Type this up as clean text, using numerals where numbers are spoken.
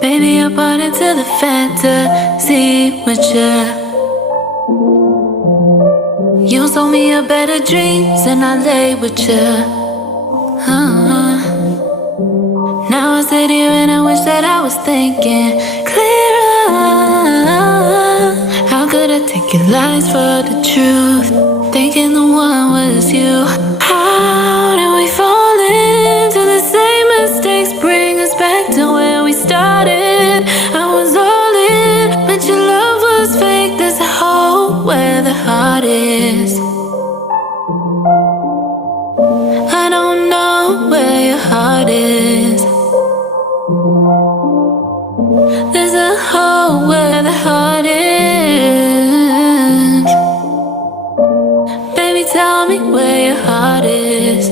Baby, I bought into the fantasy with you. You sold me a better dreams and I lay with you. Now I sit here and I wish that I was thinking clearer. How could I take your lies for the truth? Thinking the one was you. How did we fall into the same mistakes? Bring us back to where we started. I was all in, but your love was fake. There's a hole where the heart is. I don't know where your heart is. There's a hole where the heart is. Baby, tell me where your heart is.